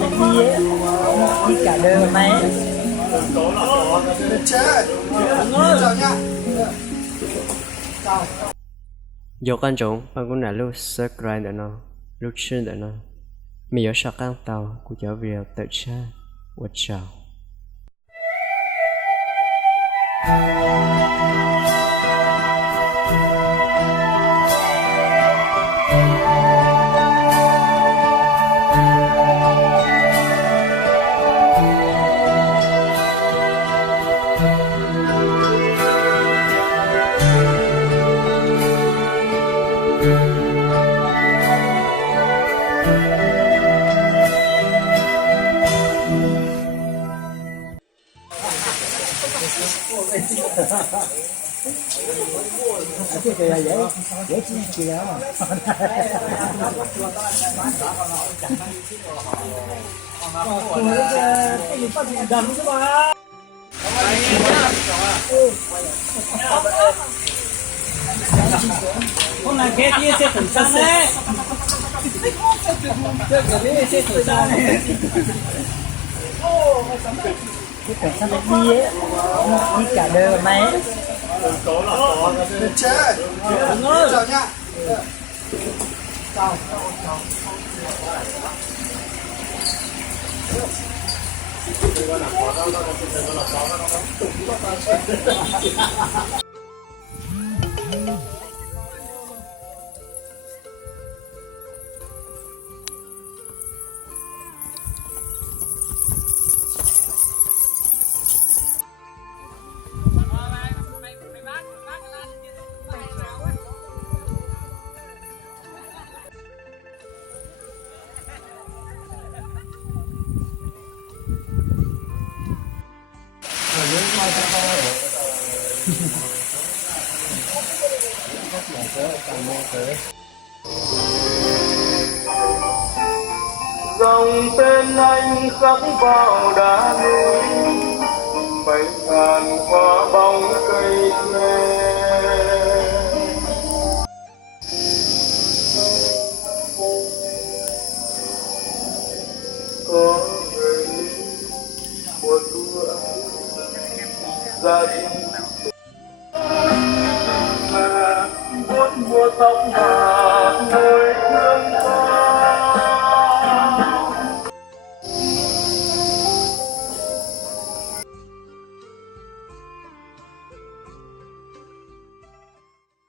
xăm cái gì ấy, đi cả đời mày. Dù quan trọng, bạn cũng đã lúc subscribe để nó, lúc xin để nó. Mình ở sau căn tàu của cháu việc tự cha. Và chào. Cái kìa dễ chi kìa mà. Cái gì phát gì đầm chứ mà. Hôm nay cái kia sẽ thử sang đấy. Cái sẽ thử sang đấy. Cái cảnh sang cái gì ấy, đi cả đời mày. Chào nha. Dòng tên anh khắc vào đá núi, mấy ngàn hoa bóng cây tre. Có người mùa thu gia đình muốn mua tóc vàng.